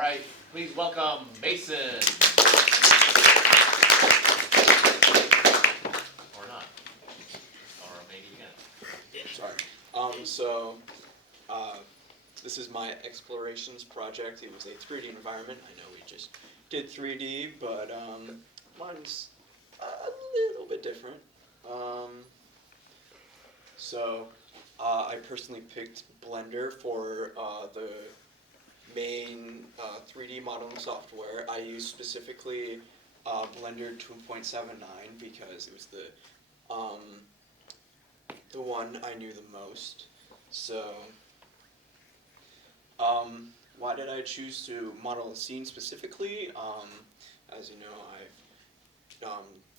right, please welcome Mason. Or not. Or maybe again. Sorry. So, this is my explorations project. It was a 3D environment. I know we just did 3D, but mine's a little bit different. I personally picked Blender for the main 3D modeling software. I used specifically Blender 2.79 because it was the one I knew the most. So, why did I choose to model a scene specifically? As you know, I've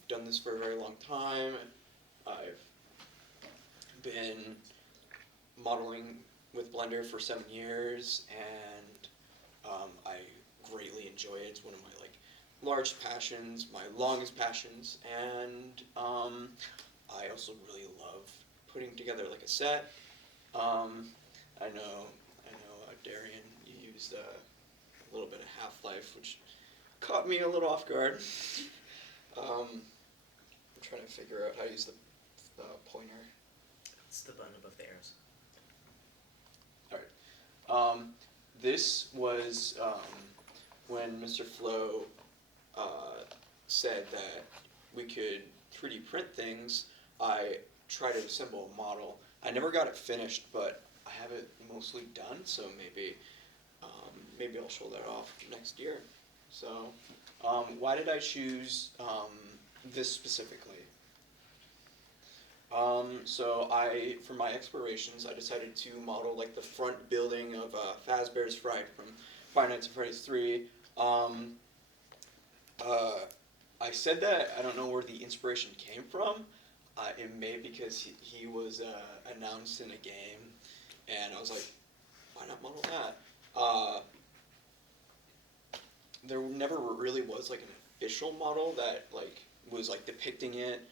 done this for a very long time. I've been modeling with Blender for 7 years, and I greatly enjoy it. It's one of my large passions, my longest passions, and I also really love putting together a set. I know, Darian, you used a little bit of Half-Life, which caught me a little off guard. I'm trying to figure out how to use the pointer. It's the button above the arrows. Alright. This was when Mr. Flo said that we could 3D print things. I tried to assemble a model. I never got it finished, but I have it mostly done, so maybe I'll show that off next year. So, why did I choose this specifically? For my explorations, I decided to model the front building of Fazbear's Fright from Five Nights at Freddy's 3. I said that I don't know where the inspiration came from. It may because he was announced in a game, and I was like, why not model that? There never really was an official model that was depicting it.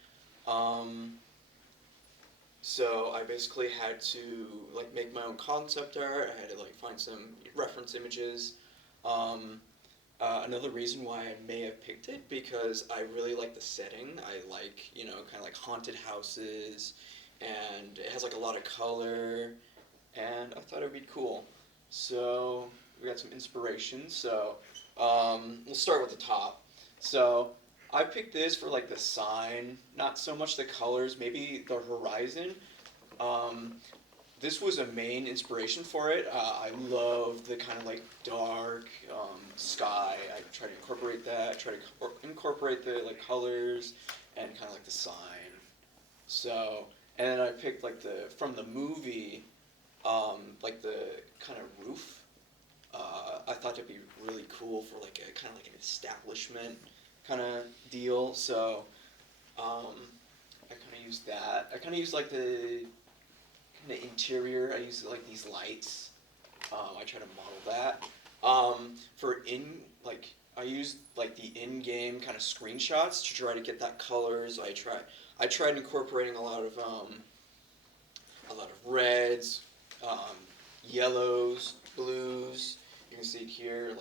So I basically had to make my own concept art. I had to find some reference images. Another reason why I may have picked it because I really like the setting. I like kind of haunted houses, and it has a lot of color, and I thought it would be cool. So we got some inspiration. So we'll start with the top. So I picked this for the sign, not so much the colors, maybe the horizon. This was a main inspiration for it. I love the kind of dark sky. I try to incorporate that, incorporate the colors and kind of the sign. So, and then I picked from the movie, the kind of roof. I thought it'd be really cool for a kind of an establishment kind of deal. So I kind of used that. I kind of used the kind of interior. I used these lights. I try to model that. I used the in-game kind of screenshots to try to get that colors. I tried incorporating a lot of reds, yellows, blues. You can see it here,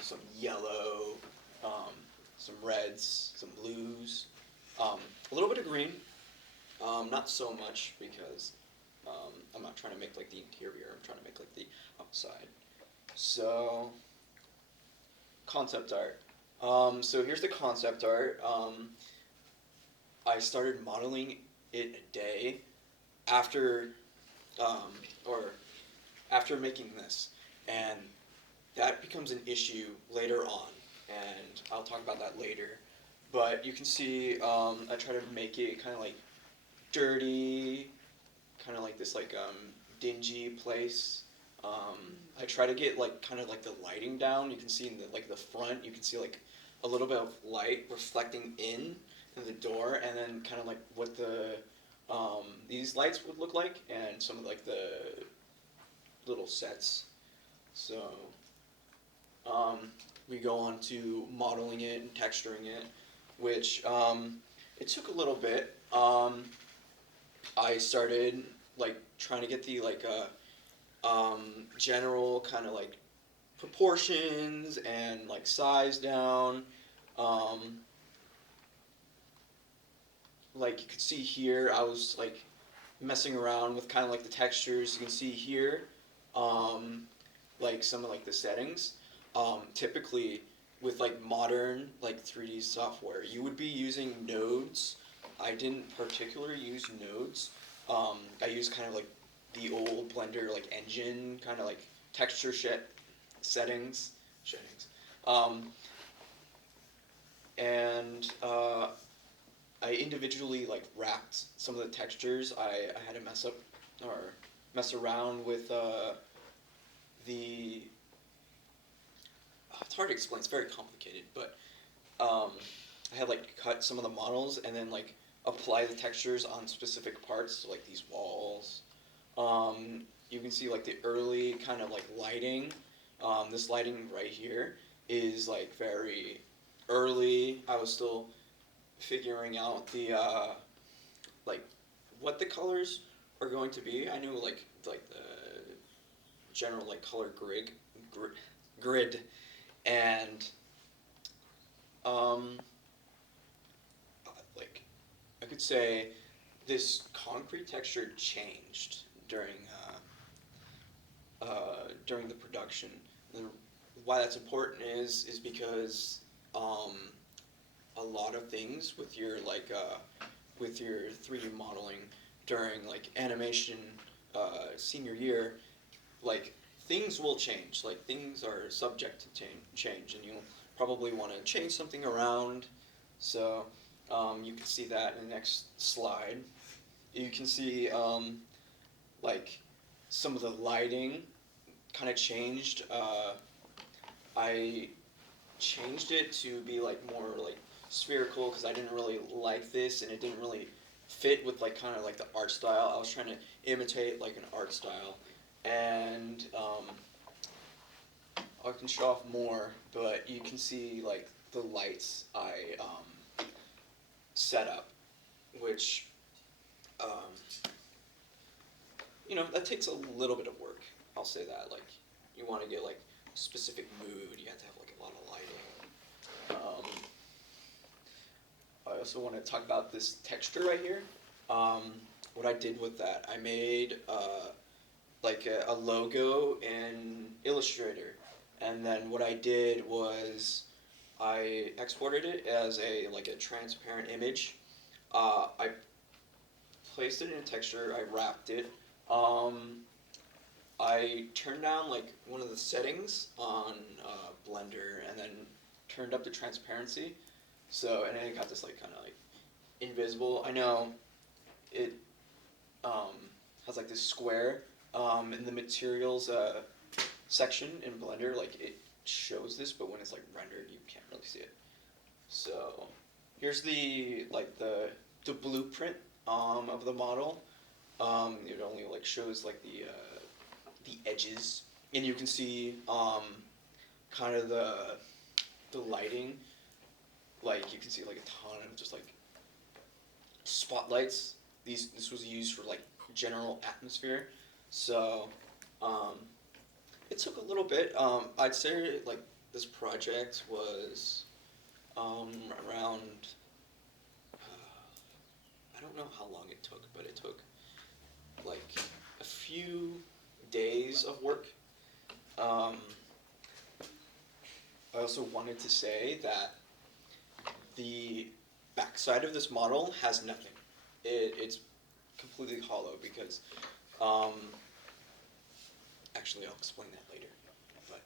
some yellow, some reds, some blues, a little bit of green, not so much because I'm not trying to make the interior, I'm trying to make the outside. So, concept art. So here's the concept art. I started modeling it a day after making this, and that becomes an issue later on, and I'll talk about that later. But you can see I try to make it kind of dirty, kind of this dingy place. I try to get kind of the lighting down. You can see in the front, you can see a little bit of light reflecting in the door, and then kind of what the these lights would look like, and some of the little sets. So we go on to modeling it and texturing it, which it took a little bit. I started trying to get the general kind of proportions and like size down. Like you can see here, I was like messing around with kind of like the textures. You can see here, like some of like the settings. Typically, with like modern like 3D software, you would be using nodes. I didn't particularly use nodes. I used kind of like the old Blender like engine kind of like texture settings. And I individually like wrapped some of the textures. I had to mess around with the. It's hard to explain. It's very complicated, but I had like cut some of the models and then like apply the textures on specific parts, so, like these walls. You can see like the early kind of like lighting. This lighting right here is like very early. I was still figuring out the like what the colors are going to be. I knew like the general like color grid, and like I could say this concrete texture changed during the production. Why that's important is because a lot of things with your with your 3D modeling during like animation senior year, like things will change. Like things are subject to change, and you'll probably want to change something around. So you can see that in the next slide. You can see like some of the lighting kind of changed. I changed it to be like more like spherical because I didn't really like this, and it didn't really fit with like kind of like the art style. I was trying to imitate like an art style, and I can show off more, but you can see like the lights I set up, which that takes a little bit of work. I'll say that. Like you want to get like a specific mood, you have to have like a lot of lighting. I also want to talk about this texture right here. What I did with that, I made like a logo in Illustrator, and then what I did was I exported it as a transparent image. I placed it in a texture. I wrapped it. I turned down like one of the settings on Blender, and then turned up the transparency. So, and then it got this like kind of like invisible. I know it has like this square in the materials section in Blender. Like it shows this, but when it's like rendered, you can't really see it. So here's the blueprint of the model. It only like shows like the edges, and you can see kind of the lighting. Like you can see like a ton of just like spotlights. This was used for like general atmosphere. So it took a little bit. I'd say like this project was around. I don't know how long it took, but it took like a few days of work. I also wanted to say that the backside of this model has nothing. It's completely hollow because, actually I'll explain that later, but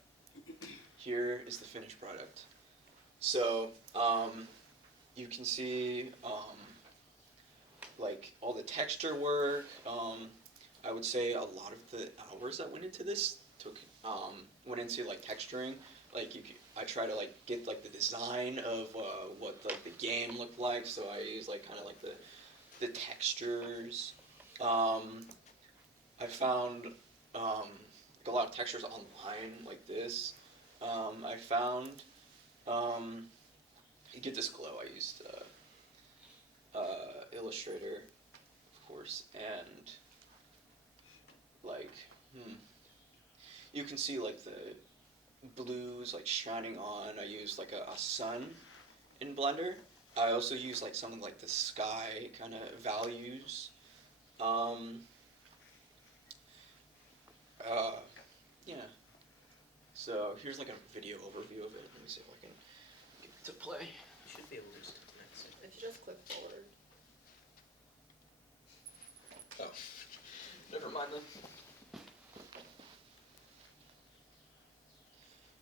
here is the finished product. So you can see like all the texture work. I would say a lot of the hours that went into this went into like texturing. Like I try to like get like the design of what like the game looked like. So I use like kind of like the textures. I found a lot of textures online like this. I found you get this glow. I used Illustrator, of course, and like you can see like blues like shining on. I use like a sun in Blender. I also use like some of like the sky kind of values. Um, yeah. So here's like a video overview of it. Let me see if I can get it to play. You should be able to just next it. If you just click forward. Oh, never mind then.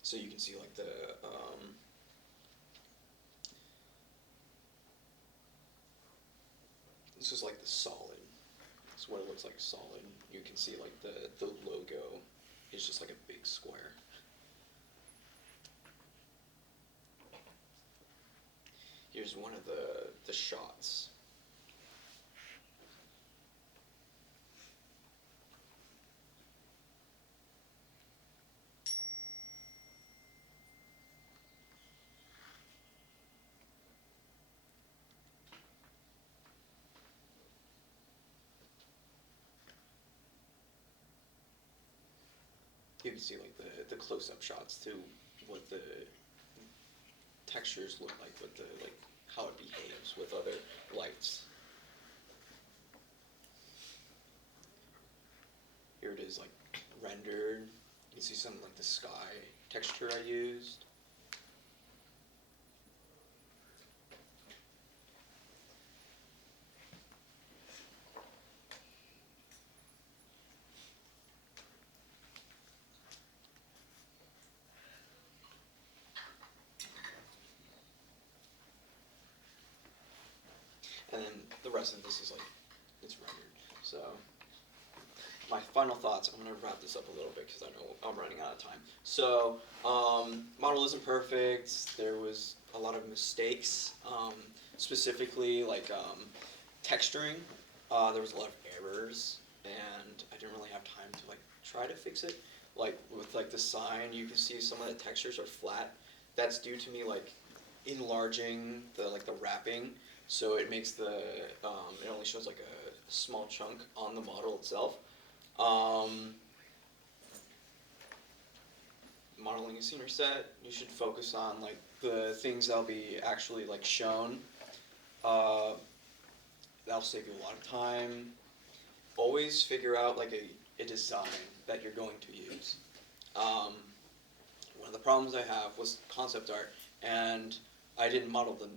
So you can see like the this is like the solid. This is what it looks like solid. You can see like the logo is just like a big square. Here's one of the shots. You can see like the close-up shots too, what the textures look like, with the like how it behaves with other lights. Here it is like rendered. You can see some like the sky texture I used. And then the rest of this is like, it's rendered. So, my final thoughts, I'm going to wrap this up a little bit because I know I'm running out of time. So, model isn't perfect. There was a lot of mistakes, specifically like texturing. There was a lot of errors, and I didn't really have time to like try to fix it. Like with like the sign, you can see some of the textures are flat. That's due to me like enlarging the wrapping. So it makes the, it only shows like a small chunk on the model itself. Modeling a scene or set, you should focus on like the things that'll be actually like shown. That'll save you a lot of time. Always figure out like a design that you're going to use. One of the problems I have was concept art, and I didn't model the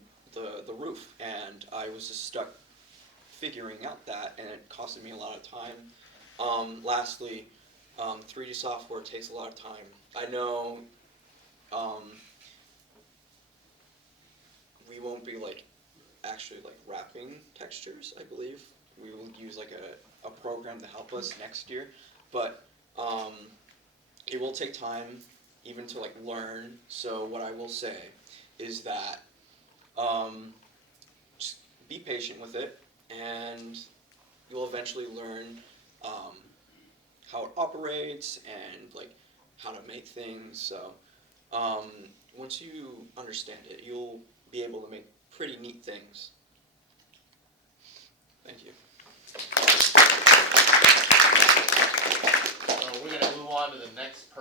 roof, and I was just stuck figuring out that, and it costed me a lot of time. Lastly, 3D software takes a lot of time. I know we won't be like actually like wrapping textures, I believe. We will use like a program to help us next year, but it will take time even to like learn. So what I will say is that just be patient with it, and you'll eventually learn how it operates and like how to make things. So once you understand it, you'll be able to make pretty neat things. Thank you. So we're gonna move on to the next